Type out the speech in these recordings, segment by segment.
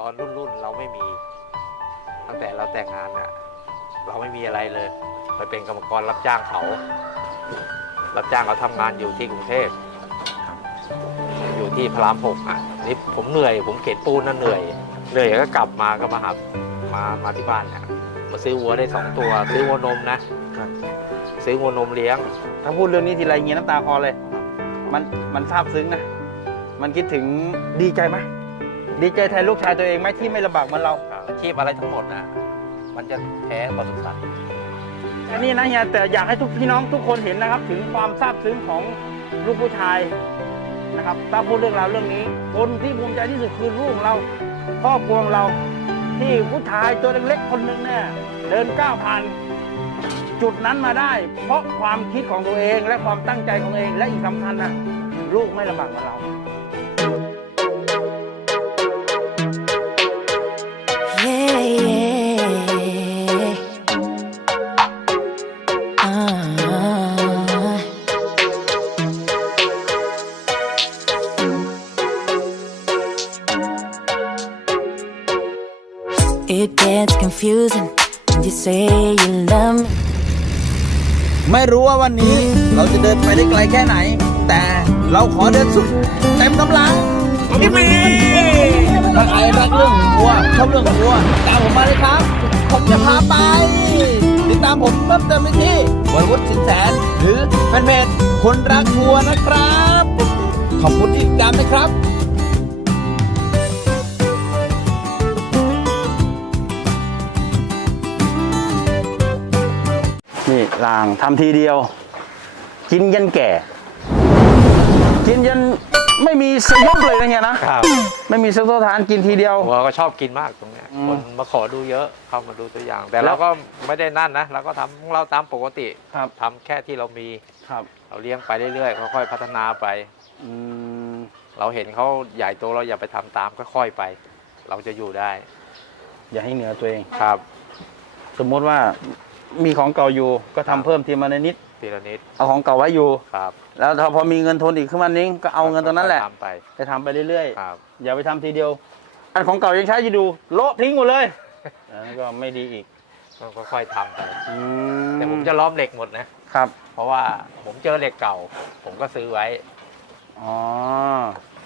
ตอนรุ่นรุ่นๆเราไม่มี ตั้งแต่เราแต่งงานน่ะ เราไม่มีอะไรเลยไปเป็นกรรมกรรับจ้างเขา รับจ้างเขาทำงานอยู่ที่กรุงเทพอยู่ที่พระรามหกอะนี่ผมเหนื่อย ผมเข็นปูนนั่นเหนื่อย เหนื่อยก็กลับมาก็มาหามามาที่บ้านเนี่ยมาซื้อวัวได้สองตัว ซื้อวัวนมนะซื้อวัวนมเลี้ยง ถ้าพูดเรื่องนี้ทีไรเงี้ยน้ำตาคลอเลย มันมันซาบซึ้งนะ มันคิดถึงดีใจไหม ดีใจแทนลูกชายตัวเองไหมที่ไม่ลำบากเหมือนเราอาชีพอะไรทั้งหมดนะมันจะแพ้ปศุสัตว์อันนี้นะเฮียแต่อยากให้ทุกพี่น้องทุกคนเห็นนะครับ ถึงความซาบซึ้งของลูกผู้ชายนะครับถ้าพูดเรื่องราวเรื่องนี้ คนที่ภูมิใจที่สุดคือลูกของเราครอบครัวของเรา ที่ผู้ชายตัวเล็กๆคนหนึ่งเนี่ยเดินก้าวผ่านจุดนั้นมาได้ เพราะความคิดของตัวเองและความตั้งใจของตัวเองและอีกสำคัญนะลูกไม่ลำบากเหมือนเรา วันนี้เราจะเดินไปได้ไกลแค่ไหน แต่เราขอเดินสุดเต็มกำลังพี่มีถ้าใครรักเรื่องวัวชอบเรื่องวัวตามผมมาเลยครับ ผมจะพาไป ติดตามผมเพิ่มเติมได้ที่วรวุฒิสินแสน หรือแฟนเพจคนรักวัวนะครับ ขอบคุณที่ติดตามนะครับ นี่ลางทำทีเดียว กินยันแก่ กินยันไม่มีสยบเลยนะเนี่ยนะครับ ไม่มีสักตัวทานกินทีเดียววัวก็ชอบกินมากตรงเนี้ยอืมคนมาขอดูเยอะเข้ามาดูตัวอย่าง แต่แล้เราวก็ไม่ได้นั่นนะเราก็ทำของเราตามปกติครับทำแค่ที่เรามีครับเราเลี้ยงไปเรื่อยๆค่อยๆพัฒนาไป อืมเราเห็นเขาใหญ่โตเราอย่าไปทำตามค่อยๆไป เราจะอยู่ได้อย่าให้เหนือตัวเอง ครับ สมมุติว่า มีของเก่าอยู่ก็ทำครับเพิ่มทีมาในนิดทีละนิดเอาของเก่าไว้อยู่ ครับแล้วถ้าพอมีเงินทุนอีกขึ้นมานิ้งก็เอาเงินตรงนั้นแหละค่อยๆทำไปไปทำไปเรื่อยครับ ๆ อย่าไปทำทีเดียว อันของเก่ายังใช้อยู่ดูโละทิ้งหมดเลยอันนั้นก็ไม่ดีอีกก็ค่อยๆทำไปอืแต่ผมจะล้อมเหล็กหมดนะ ครับเพราะว่าผมเจอเหล็กเก่า ผมก็ซื้อไว้ อ๋อ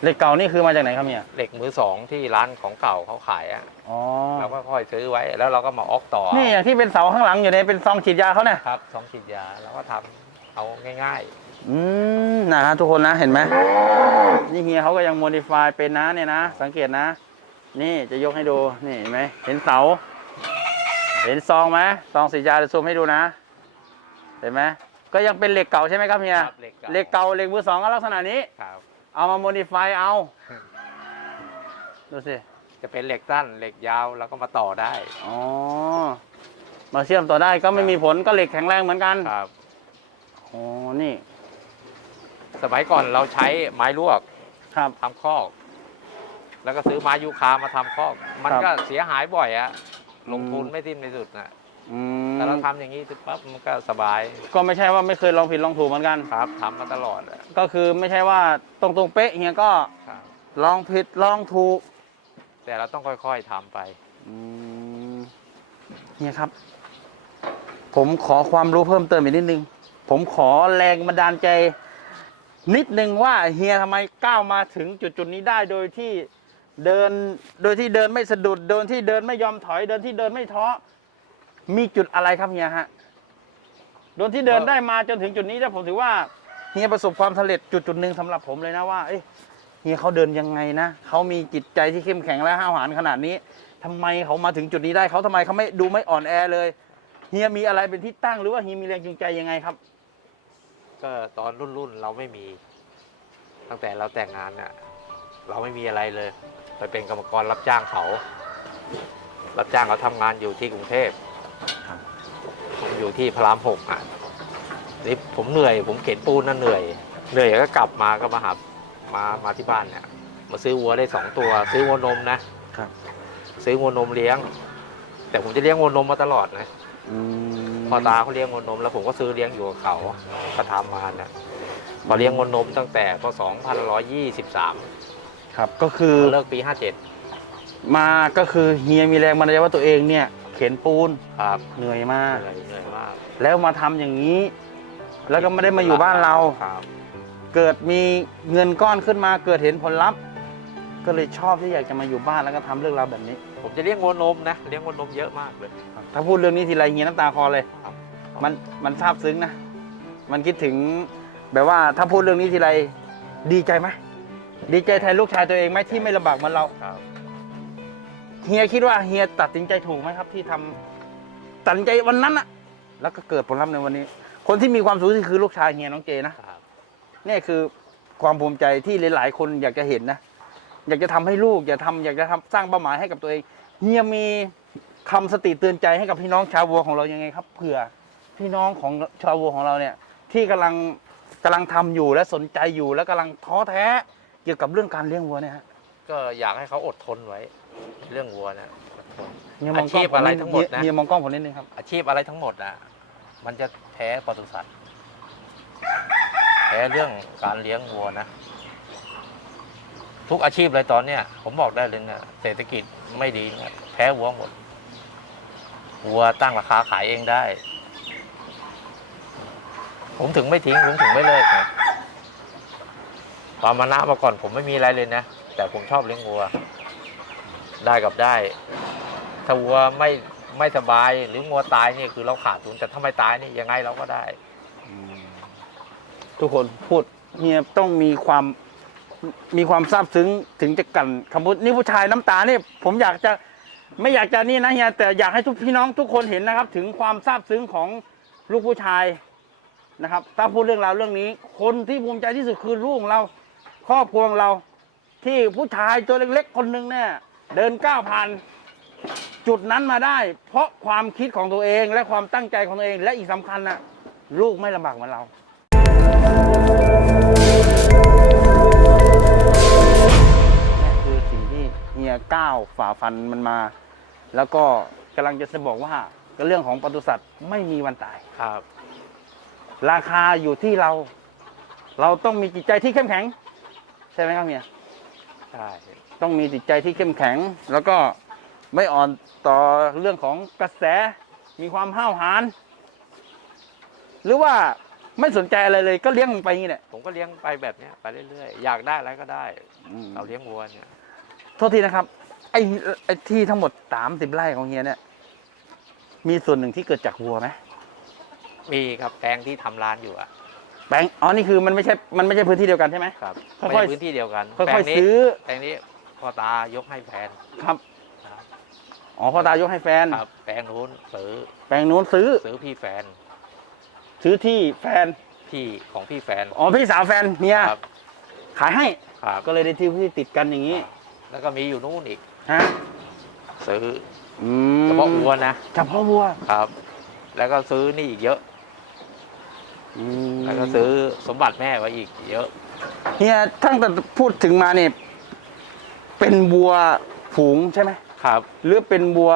เหล็กเก่านี่คือมาจากไหนครับเนี่ยเหล็กมือสองที่ร้านของเก่าเขาขายอะอ๋อเราก็ค่อยซื้อไว้แล้วเราก็มาออกต่อนี่อย่างที่เป็นเสาข้างหลังอยู่ในเป็นซองฉีดยาเขาเนี่ยครับสองฉีดยาแล้วก็ทำเอาง่ายอืมนะฮะทุกคนนะเห็นไหมนี่เฮียเขาก็ยังโมดิฟายเป็นนะเนี่ยนะ สังเกตนะ นี่จะยกให้ดูนี่เห็นไหมเห็นเสา เห็นซองไหมซองสียาจะซูมให้ดูนะ เห็นไหมก็ยังเป็นเหล็กเก่าใช่ไหมครับๆเฮียครับเหล็กเก่าเหล็กเก่าเหล็กมือสองก็ลักษณะนี้ครับ เอามาโมดิฟายเอา ดูสิ จะเป็นเหล็กสั้นเหล็กยาวแล้วก็มาต่อได้ อ๋อ มาเชื่อมต่อได้ก็ไม่มีผลก็เหล็กแข็งแรงเหมือนกันครับ อ๋อ นี่ สมัยก่อนเราใช้ไม้ลวกครับ ทำคอก แล้วก็ซื้อไม้ยูคามาทำคอก มันครับก็เสียหายบ่อยอะลงทุนอืม ไม่สิ้นไม่สุดนะ อืมแต่เราทำอย่างนี้ปั๊บมันก็สบายก็ไม่ใช่ว่าไม่เคยลองผิดลองถูกเหมือนกัน ครับทำมาตลอดอะก็คือไม่ใช่ว่าตรงตรงๆเป๊ะเฮียก็ครับ ลองผิดลองถูกแต่เราต้องค่อยๆทำไป อืมเฮียครับ ผมขอความรู้เพิ่มเติมอีกนิดนึง ผมขอแรงบันดาลใจ นิดนึงว่าเฮียทำไมก้าวมาถึงจุดจุดๆนี้ได้โดยที่เดิน โดยที่เดินไม่สะดุดเดินที่เดินไม่ยอมถอยเดินที่เดินไม่ท้อ มีจุดอะไรครับเฮียฮะโดนที่เดินได้มาจนถึงจุดนี้แล้วผมถือว่าเฮียประสบความสำเร็จจุดจุดๆหนึ่งสำหรับผมเลยนะว่าเอ้ยเฮียเขาเดินยังไงนะเขามีจิตใจที่เข้มแข็งและห้าวหาญขนาดนี้ทำไมเขามาถึงจุดนี้ได้เขาทำไมเขาไม่ดูไม่อ่อนแอเลยเฮียมีอะไรเป็นที่ตั้งหรือว่าเฮียมีแรงจูงใจยังไงครับ ก็ตอนรุ่นรุ่นๆเราไม่มี ตั้งแต่เราแต่งงานน่ะ เราไม่มีอะไรเลย ไปเป็นกรรมกรรับจ้างเขา รับจ้างเขาทำงานอยู่ที่กรุงเทพครับ ผมอยู่ที่พระรามหกอะนี่ผมเหนื่อย ผมเข็นปูนนั่นเหนื่อย เหนื่อยก็กลับมาก็มาหามามาที่บ้านเนี่ยมาซื้อวัวได้สองตัว ซื้อวัวนมนะครับ ซื้อวัวนมเลี้ยง แต่ผมจะเลี้ยงวัวนมมาตลอดนะอืมพอตาเขาเลี้ยงวัวนมแล้วผมก็ซื้อเลี้ยงอยู่กับเขาก็ทำมาเนี่ยพอเลี้ยงวัวนมตั้งแต่พศ2123ครับ ก็คือเลิกปี 57 มาก็คือเฮียมีแรงบันดาลใจว่าตัวเองเนี่ย เข็นปูนครับเหนื่อยมาก เหนื่อยเหนื่อยมากแล้วมาทำอย่างนี้ แล้วก็ไม่ได้มาอยู่บ้านเรา ครับเกิดมีเงินก้อนขึ้นมาเกิดเห็นผลลัพธ์ ก็เลยชอบที่อยากจะมาอยู่บ้านแล้วก็ทำเรื่องราวแบบนี้ผมจะเลี้ยงวัวนมนะเลี้ยงวัวนมเยอะมากเลย ถ้าพูดเรื่องนี้ทีไรเฮียน้ำตาคลอเลย ครับ มันมันซาบซึ้งนะ มันคิดถึงแบบว่าถ้าพูดเรื่องนี้ทีไรดีใจไหมดีใจแทนลูกชายตัวเองไหมที่ไม่ลำบากเหมือนเรา ครับ เฮียคิดว่าเฮียตัดสินใจถูกไหมครับ ที่ทำตัดสินใจวันนั้นอะแล้วก็เกิดผลลัพธ์ในวันนี้ คนที่มีความสุขที่คือลูกชายเฮียน้องเจนะ ครับ นี่คือความภูมิใจที่หลายๆ คนอยากจะเห็นนะ อยากจะทำให้ลูก อยากทำอยากจะทำสร้างเป้าหมายให้กับตัวเองเฮียมีคำสติเตือนใจให้กับพี่น้องชาววัวของเรายังไงครับเผื่อพี่น้องของชาววัวของเราเนี่ย ที่กำลังกำลังทำอยู่และสนใจอยู่และกำลังท้อแท้เกี่ยวกับเรื่องการเลี้ยงวัวเนี่ยฮะก็อยากให้เขาอดทนไว้ เรื่องวัวนะอดทนเฮียมองกล้องอาชีพอะไรทั้งหมดนะเฮียมองกล้องผมนิดนึงครับ อาชีพอะไรทั้งหมดนะมันจะแพ้ปศุสัตว์แพ้เรื่องการเลี้ยงวัวนะ ทุกอาชีพเลยตอนเนี้ยผมบอกได้เลยเนี่ยเศรษฐกิจไม่ดีเนี่ยแพ้วัวหมดวัวตั้งราคาขายเองได้ ผมถึงไม่ทิ้ง ผมถึงไม่เลิกนะตอนมานะมาก่อนผมไม่มีอะไรเลยนะ แต่ผมชอบเลี้ยงวัว ได้กับได้ ถ้าวัวไม่ไม่สบายหรืองัวตายนี่คือเราขาดทุนแต่ถ้าไม่ตายนี่ยังไงเราก็ได้ ทุกคนพูดเฮียต้องมีความมีความซาบซึ้งถึงจะกันคำพูดนี่ผู้ชายน้ำตาเนี่ยผมอยากจะไม่อยากจะนี่นะเฮียแต่อยากให้ทุกพี่น้องทุกคนเห็นนะครับ ถึงความซาบซึ้งของลูกผู้ชายนะครับ ถ้าพูดเรื่องราวเรื่องนี้ คนที่ภูมิใจที่สุดคือลูกของเรา ครอบครัวของเรา ที่ผู้ชายตัวเล็กๆคนหนึ่งเนี่ย เดินก้าวผ่านจุดนั้นมาได้ เพราะความคิดของตัวเองและความตั้งใจของตัวเอง และอีกสำคัญนะลูกไม่ลำบากเหมือนเรา นี่คือสิ่งที่เฮียก้าวฝ่าฟันมันมา แล้วก็กำลังจะบอกว่าเรื่องของปศุสัตว์ไม่มีวันตาย ครับ ราคาอยู่ที่เรา เราต้องมีจิตใจที่เข้มแข็ง ใช่ไหมครับเฮีย ใช่ต้องมีจิตใจที่เข้มแข็ง แล้วก็ไม่อ่อนต่อเรื่องของกระแสมีความห้าวหาญหรือว่าไม่สนใจอะไรเลยก็เลี้ยงมันไปอย่างนี้แหละผมก็เลี้ยงไปแบบเนี้ยไปเรื่อยๆ อยากได้อะไรก็ได้อืมเราเลี้ยงวัวเนี่ยโทษทีนะครับไอ้ไอ้ที่ทั้งหมดสามสิบไร่ของเฮียเนี่ย มีส่วนหนึ่งที่เกิดจากวัวไหมมีครับแปลงที่ทำร้านอยู่อะ แปลงอ๋อนี่คือมันไม่ใช่มันไม่ใช่พื้นที่เดียวกันใช่ไหม ครับค่อยๆ ไม่ใช่พื้นที่เดียวกันค่แปลอยงๆนี้ซื้อแปลงนี้พ่อตายกให้แฟนครับครับอ๋อพ่อตายกให้แฟน ครับแปลงนู้นซื้อแปลงนู้นซื้อซื้อพี่แฟนซื้อที่แฟน พี่ของพี่แฟนอ๋อพี่สาวแฟนเฮียครับขายให้ ครับก็เลยได้ที่ที่ติดกันอย่างนี้แล้วก็มีอยู่นู่นอีกฮะซื้ออืมเฉพาะวัวนะ เฉพาะวัว ครับ แล้วก็ซื้อนี่อีกเยอะอืม แล้วก็ซื้อสมบัติแม่ไว้อีกเยอะ เฮียตั้งแต่พูดถึงมาเนี่ยเป็นวัวฝูงใช่ไหมครับหรือเป็นวัว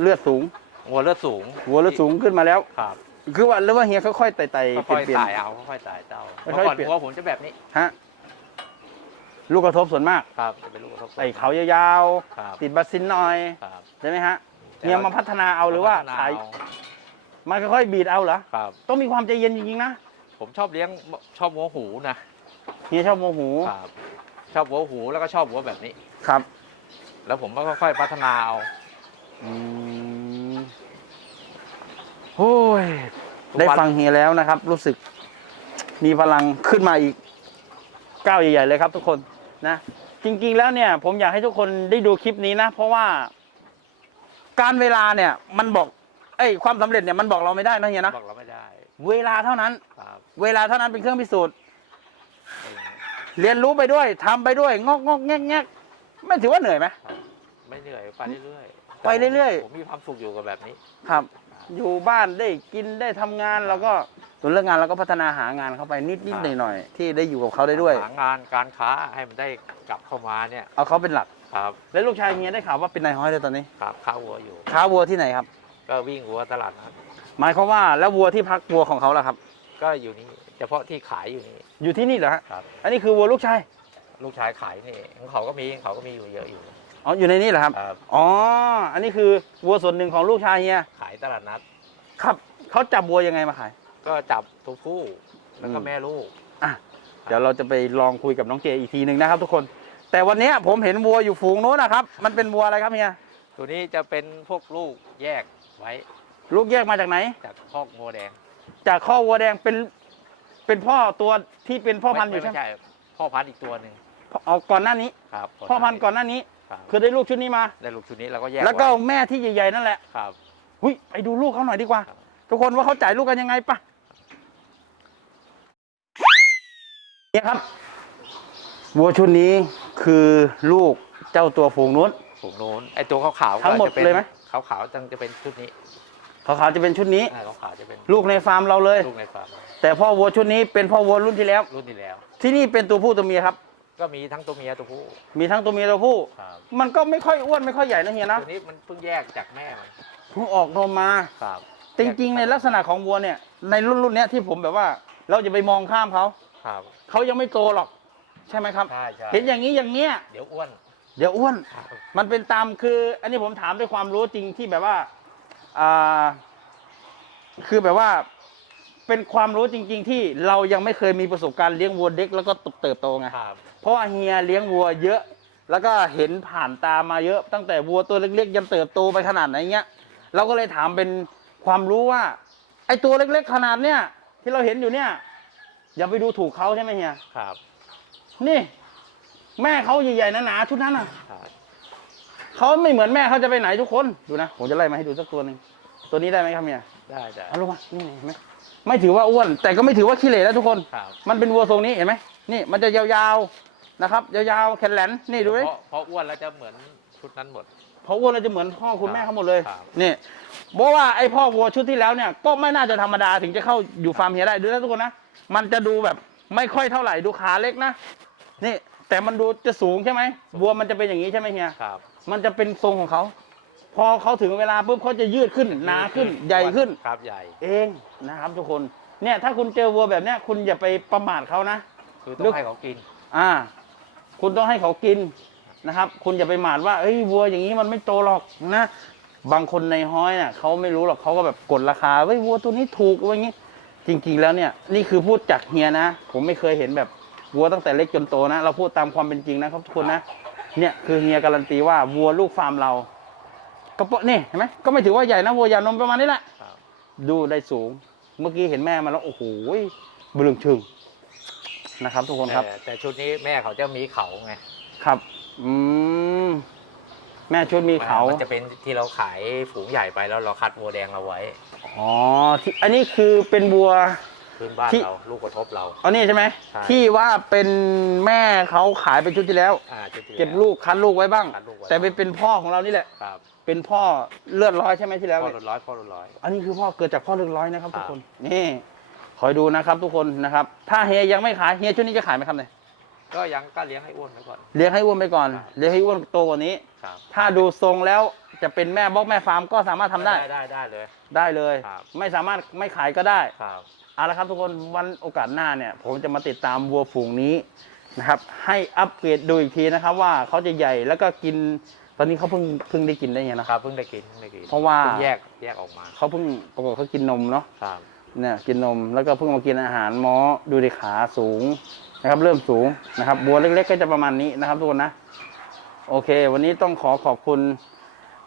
เลือดสูงวัวเลือดสูงวัวเลือดสูงขึ้นมาแล้ว ครับคือว่าหรือว่าเฮียค่อยๆไต่ๆเปค่อยลี่ยนๆตายเอาค่อยๆตายเจ้าค่อยๆเมื่อก่อนเปลี่ยนวัวผมจะแบบนี้ๆฮะลูกกระทบส่วนมาก ครับจะเป็นลูกกระทบใส่เขายาวครับๆติดบัสซินหน่อยครับใช่ไหมฮะแต่เฮียมาพัฒนาเอาหรือว่าพัฒนขายเอ มันค่อยๆบีดเอาเหรอครับ ต้องมีความใจเย็นจริงๆนะผมชอบเลี้ยงชอบวัวหูนะเฮียชอบโมโหครับ ชอบวัวหูแล้วก็ชอบวัวแบบนี้ ครับแล้วผมก็ค่อยๆพัฒนาเอาอืมโอ้ยทุกได้วันฟังเฮียแล้วนะครับ รู้สึกมีพลังขึ้นมาอีกก้าวใหญ่ๆเลยครับ ทุกคนนะจริง ๆ แล้วเนี่ย ผมอยากให้ทุกคนได้ดูคลิปนี้นะ เพราะว่า การเวลาเนี่ย มันบอก เอ้ยความสำเร็จเนี่ยมันบอกเราไม่ได้นะเฮียนะบอกเราไม่ได้เวลาเท่านั้น ครับเวลาเท่านั้นเป็นเครื่องพิสูจน์เองเรียนรู้ไปด้วยทำไปด้วยงอกงอกแงกแงกไม่ถือว่าเหนื่อยไหม ไม่เหนื่อยไปเรื่อยๆไปเรื่อยๆ ผมมีความสุขอยู่กับแบบนี้ ครับ อยู่บ้านได้กินได้ทำงานแล้วก็ส่วนเรื่องงานเราก็พัฒนาหางานเข้าไปนิดนิดคหรัน่อยบหน่อยๆที่ได้อยู่กับเขาได้ด้วย หางานการค้าให้มันได้กลับเข้ามาเนี่ยเอาเขาเป็นหลัก ครับแล้วลูกชายเมียได้ข่าวว่าเป็นนายห้อยเลยตอนนี้ครับค้าวัวอยู่ ค้าวัวที่ไหนครับ ก็วิ่งวัวตลาดนัดหมายความว่าแล้ววัวที่พักวัวของเขาล่ะครับ ก็อยู่นี่เฉพาะที่ขายอยู่นี่ อยู่ที่นี่เหรอฮะครับ อันนี้คือวัวลูกชายลูกชายขายนี่ของเขาก็มีของเขาก็มีอยู่เยอะอยู่อ๋ออยู่ในนี้เหรอครับครับอ๋ออันนี้คือวัวส่วนหนึ่งของลูกชายเฮียขายตลาดนัด ครับเขาจับวัวยังไงมาขาย ก็จับตัวผู้แล้วก็อืมแม่ลูก อะเดี๋ยวเราจะไปลองคุยกับน้องเจอีกทีหนึ่งนะครับ ทุกคน แต่วันเนี้ยผมเห็นวัวอยู่ฝูงโน้นนะครับ มันเป็นวัวอะไรครับเฮียตัวนี้จะเป็นพวกลูกแยก ไว้ ลูกแยกมาจากไหน จากคอกงัวแดงจากข้อวัวแดงเป็น เป็นพ่อตัวที่เป็นพ่อพันธุ์อยู่ไม่ใช่ไหมใช่พ่อพันธุ์อีกตัวหนึ่งเอาก่อนหน้านี้ ครับพ่อพันธุ์ก่อนหน้านี้ ครับคือได้ลูกชุดนี้มา ได้ลูกชุดนี้เราก็แยกแล้วก็ไว้แม่ที่ใหญ่ๆนั่นแหละครับ หุยไปดูลูกเขาหน่อยดีกว่า ครับ ทุกคนว่าเขาจ่ายลูกกันยังไงปะเนี่ยครับ วัวชุดนี้คือลูกเจ้าตัวฝูงนู้น ฝูงโน้นไอตัวขาวๆทั้งหมดก็จะป็นเลยไหม ขาวๆจังจะเป็นชุดนี้ขาวๆจะเป็นชุดนี้ อ่าขาวๆจะเป็นลูกในฟาร์มเราเลย ลูกในฟาร์มแต่พ่อวัวชุดนี้เป็นพ่อวัวรุ่นที่แล้ว รุ่นที่แล้ว ที่นี่เป็นตัวผู้ตัวเมียครับ ก็มีทั้งตัวเมียตัวผู้มีทั้งตัวเมียตัวผู้ ครับมันก็ไม่ค่อยอ้วนไม่ค่อยใหญ่นะเฮียนะตัวนี้มันเพิ่งแยกจากแม่มันเพิ่งออกนมมา ครับจริงๆ ในลักษณะของวัวเนี่ย ในรุ่นรุ่นๆเนี้ยที่ผมแบบว่า เราจะไปมองข้ามเขา ครับ เขายังไม่โตหรอก ใช่ไหมครับ ใช่ใช่เห็นอย่างนี้อย่างเนี้ยเดี๋ยวอ้วน เดี๋ยวอ้วนครับมันเป็นตามคือ อันนี้ผมถามด้วยความรู้จริงที่แบบว่าอ่าคือแบบว่าเป็นความรู้จริง ๆ ที่เรายังไม่เคยมีประสบการณ์เลี้ยงวัวเด็กแล้วก็เติบโตไงครับเพราะว่าเฮียเลี้ยงวัวเยอะ แล้วก็เห็นผ่านตามาเยอะ ตั้งแต่วัวตัวเล็กๆยันเติบโตไปขนาดไหนเงี้ยเราก็เลยถามเป็นความรู้ว่า ไอตัวเล็กๆ ขนาดเนี้ยที่เราเห็นอยู่เนี่ย อย่าไปดูถูกเขาใช่ไหมเฮียครับ นี่ แม่เขาใหญ่ๆหนาๆชุดนั้นอะครับเขาไม่เหมือนแม่เขาจะไปไหนทุกคนดูนะผมจะไล่มาให้ดูสักตัวหนึ่งตัวนี้ได้ไหมครับเฮียได้ได้เอาลงมานี่เห็นไหมไม่ถือว่าอ้วน แต่ก็ไม่ถือว่าขี้เหร่แล้วทุกคนครับมันเป็นวัวทรงนี้เห็นไหมนี่มันจะยาวๆนะครับ ยาวๆแขนแหลนนี่ดูไหมเพราะเพราะอ้วนแล้วจะเหมือนชุดนั้นหมดเพราะอ้วนเราจะเหมือนพ่อคุณแม่เขาหมดเลยครับนี่บอกว่าไอ้พ่อวัวชุดที่แล้วเนี่ยก็ไม่น่าจะธรรมดาถึงจะเข้าอยู่ฟาร์มเฮียได้ดูนะทุกคนนะมันจะดูแบบไม่ค่อยเท่าไหร่ดูขาเล็กนะนี่ แต่มันดูจะสูงใช่ไหมวัวมันจะเป็นอย่างนี้ใช่ไหมเฮียครับ มันจะเป็นทรงของเขา พอเขาถึงเวลาปุ๊บเขาจะยืดขึ้นหนาขึ้นใหญ่ขึ้น ครับใหญ่ เองนะครับทุกคนเนี่ยถ้าคุณเจอวัวแบบเนี้ยคุณอย่าไปประมาทเขานะ คือลึต้อกงให้เขากิน อ่า คุณต้องให้เขากินนะครับ คุณอย่าไปหมาดว่าเอ้ยวัวอย่างนี้มันไม่โตหรอกนะ บางคนในห้อยน่ะเขาไม่รู้หรอกเขาก็แบบกดราคาเฮ้ยวัวตัวนี้ถูกว่าอย่างนี้ จริงๆแล้วเนี่ย นี่คือพูดจากเฮียนะ ผมไม่เคยเห็นแบบ วัวตั้งแต่เล็กจนโตนะ เราพูดตามความเป็นจริงนะครับทุกคนนะ เนี่ยคือเฮียการันตีว่าวัวลูกฟาร์มเราก็เปาะนี่เห็นไหมก็ไม่ถือว่าใหญ่นะวัวหยานมประมาณนี้แหละครับดูได้สูง เมื่อกี้เห็นแม่มาแล้วโอ้โหบลึงชึงนะครับ ทุกคนครับแต่แต่ชุดนี้แม่เขาจะมีเขาไงครับ อืมแม่ชุดมีเขา มันจะเป็นที่เราขายฝูงใหญ่ไปแล้วเราคัดวัวแดงเราไว้ อ๋อที่อันนี้คือเป็นบัว พื้นบ้านที่ เราลูกกระทบเรา อันนี้ใช่ไหมใช่ ที่ว่าเป็นแม่เขาขายเป็นชุดที่แล้ว อ่าชุดที่ เก็บแวลูกคัดลูกไว้บ้าง คัดลูกไว้ แต่ไปเป็นพ่อของเรานี่แหละ ครับเป็นพ่อเลือดร้อยใช่ไหมที่แล้วพ่อเนี่ย รุ่นร้อยพ่อรุ่นร้อย อันนี้คือพ่อเกิดจากพ่อเลือดร้อยนะครับครัทุบกคน นี่ คอยดูนะครับทุกคนนะครับ ถ้าเฮียยังไม่ขายเฮียชุดนี้จะขายไหมครับเนี่ย ก็ยังก็เลี้ยงให้อ้วนไว้ก่อน เลี้ยงให้อ้วนไปก่อน ครับ เลี้ยงให้อ้วนโตกว่านี้ ครับถ้าดูทรงแล้วจะเป็นแม่บล็อกแม่ฟาร์มก็สามารถทำได้ ได้ได้เลย ได้เลย ครับ ไม่สามารถไม่ขายก็ได้ ครับ เอาละครับทุกคนวันโอกาสหน้าเนี่ยผมจะมาติดตามวัวฝูงนี้นะครับ ให้อัปเกรดดูอีกทีนะครับ ว่าเขาจะใหญ่แล้วก็กินตอนนี้เขาเพิ่งเพิ่งได้กินได้ไงนะครับเพิ่งได้กินเพิ่งได้กินเพราะว่า พิ่งแยกแยกออกมาเขาเพิ่งปรากฏเขากินนมเนาะครับเนี่ยกินนมแล้วก็เพิ่งมากินอาหารหมอดูในขาสูงนะครับ เริ่มสูงนะครับบัวเล็ก ๆ ก็จะประมาณนี้นะครับทุกคนนะ โอเค วันนี้ต้องขอขอบคุณ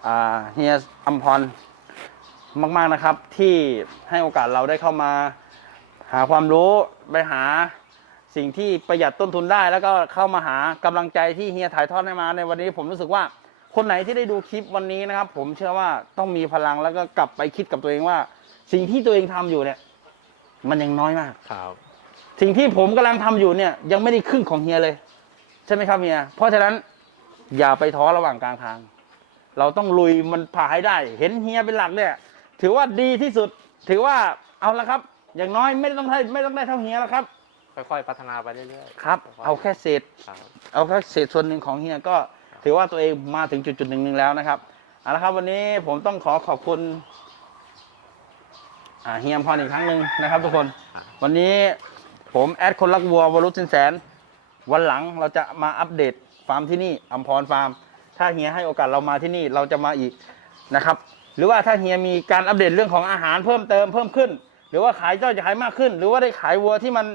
อ่าเฮียอัมพรมาก ๆนะครับ ที่ให้โอกาสเราได้เข้ามา หาความรู้ไปหาสิ่งที่ประหยัดต้นทุนได้ แล้วก็เข้ามาหากำลังใจที่เฮียถ่ายทอดให้มาในวันนี้ผมรู้สึกว่า คนไหนที่ได้ดูคลิปวันนี้นะครับ ผมเชื่อว่าต้องมีพลังแล้วก็กลับไปคิดกับตัวเองว่า สิ่งที่ตัวเองทำอยู่เนี่ย มันยังน้อยมากครับ สิ่งที่ผมกำลังทำอยู่เนี่ย ยังไม่ได้ครึ่งของเฮียเลย ใช่ไหมครับเฮียเพราะฉะนั้นอย่าไปท้อระหว่างกลางทาง เราต้องลุยมันผ่าให้ได้ เห็นเฮียเป็นหลักเนี่ย ถือว่าดีที่สุด ถือว่าเอาละครับ อย่างน้อยไม่ต้องได้ไม่ต้องได้เท่าเฮียแล้วครับ ค่อยๆ พัฒนาไปเรื่อยๆครับเอาแค่เศษ ครับ เอาแค่เศษส่วนหนึ่งของเฮียก็ถือว่าตัวเองมาถึงจุดจุดๆหนึ่งหนึ่งแล้วนะครับเอาละครับวันนี้ผมต้องขอขอบคุณอ่าเฮียมพรอีกครั้งหนึ่งนะครับ ทุกคนวันนี้ผมแอดคนรักวัววรุษสินแสน วันหลังเราจะมาอัปเดตฟาร์มที่นี่อัมพรฟาร์ม ถ้าเฮียให้โอกาสเรามาที่นี่เราจะมาอีกนะครับ หรือว่าถ้าเฮียมีการอัปเดตเรื่องของอาหารเพิ่มเติมเพิ่มขึ้น หรือว่าขายเจ้าจะขายมากขึ้น หรือว่าได้ขายวัวที่มัน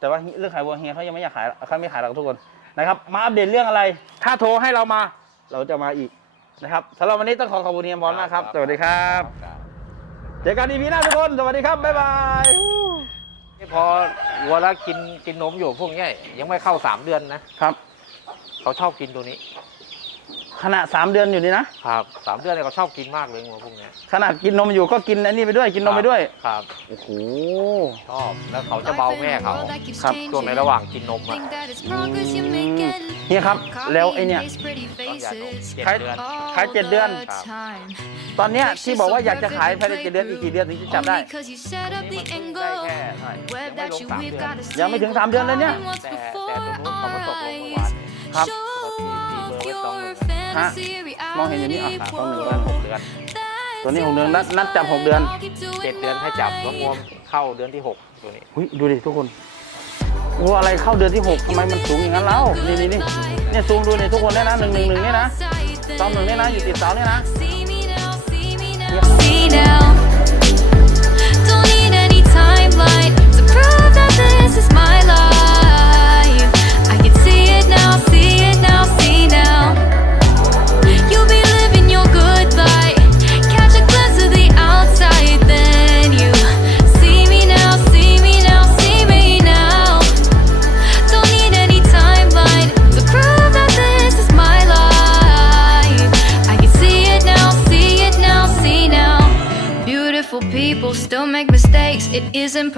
แต่ว่าเรื่องขายวัวเฮียเขายังไม่อยากขายเขาไม่ขายหรอกทุกคนนะครับ มาอัปเดตเรื่องอะไร ถ้าโทรให้เรามา เราจะมาอีกนะครับสำหรับวันนี้ต้องขอขอบคุณเฮียบอลมากครับ สวัสดีครับเจอกันอีพีหน้าทุกคนสวัสดีครับบ๊ายบายนี่พอวัวแล้วกินกินนมอยู่พวกเนี้ยยังไม่เข้าสามเดือนนะครับ เขาชอบกินตัวนี้ ขณะสามเดือนอยู่นี่นะครับสามเดือนเนี่ยเขาชอบกินมากเลยวัวพวกเนี้ยขนาดกินนมอยู่ก็กินอันนี้ไปด้วยกินนมไปด้วยครับโอ้โหชอบแล้วเขาจะเบาแม่เขาครับช่วงในระหว่างกินนมอะเฮียครับ แล้วไอเนี่ยต้องหย่านมเจ็ดขายเดือนขายเจ็ดเดือนครับตอนเนี้ยที่บอกว่าอยากจะขายภายในเจ็ดเดือนอีกกี่เดือนถึงจะจับได้นี่มันเพิ่งได้แค่เท่าไหร่ยังไม่ลงสามเดือนยังไม่ถึงสามเดือนเลยเนี่ยแต่แต่ตรงนู้นเขามาตกลงเมื่อวานเนี่ยครับ เขาตีตีเบอร์ไว้สองหนึ่งฮะมองเห็นอย่างนี้อะครับสองหนึ่งเดือนหกเดือน ตัวนี้หกเดือนนัดนัดจับหกเดือนเจ็ดเดือนให้จับแล้วงวมเข้าเดือนที่หกตัวนี้หุ้ยดูดิทุกคนวัวอะไรเข้าเดือนที่หกทำไมมันสูงอย่างนั้นเล่านี่นี่นี่เนี่ยซูมดูนี่ทุกคนเนี่ยนะหนึ่งหนึ่งหนึ่งนี่นะสองหนึ่งนี่นะอยู่ติดเสาเนี่ยนะ See now, don't need any timeline to prove that this is my life.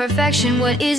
perfection, what is